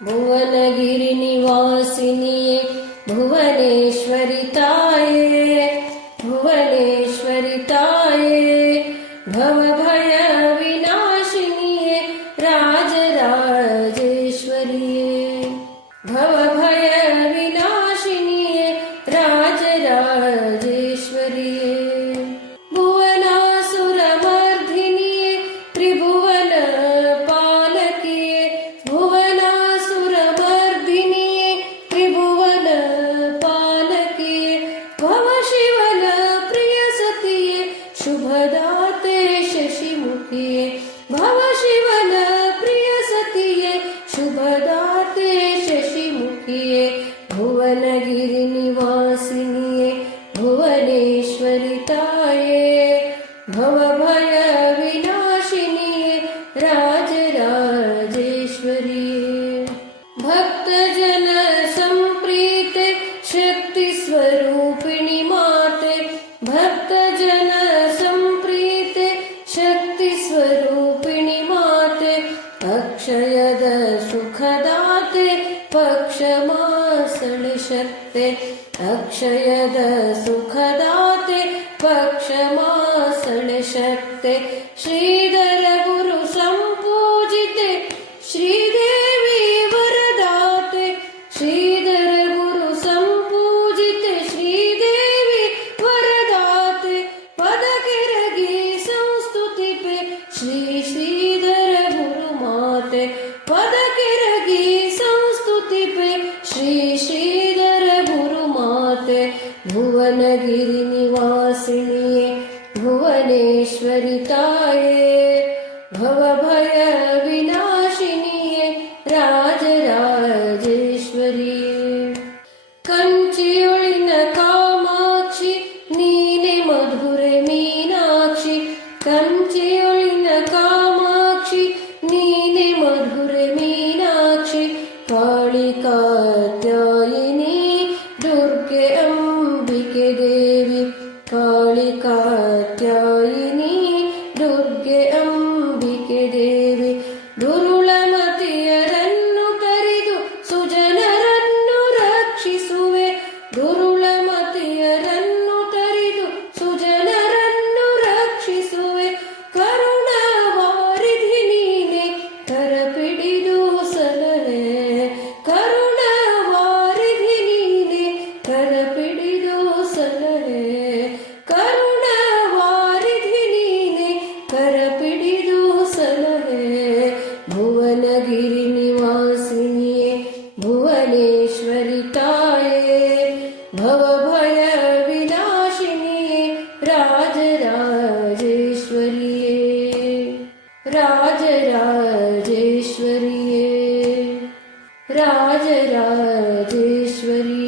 भुवनगिरिनिवासिनी भुवनेश्वरिता राजराजेश्वरी भक्तजन सम्प्रीते शक्तिस्वरूपिणि माते। भक्तजन सम्प्रीते शक्तिस्वरूपिणि माते। अक्षयद सुखदाते पक्षमासन शक्ते। पक्षयद सुखदाते पक्षमासन शक्ते। श्री भुवनेश्वरिताय भवभय भवभय विनाशिनी राजेश्वरी राजराजेश्वरिये। राजेश्वरी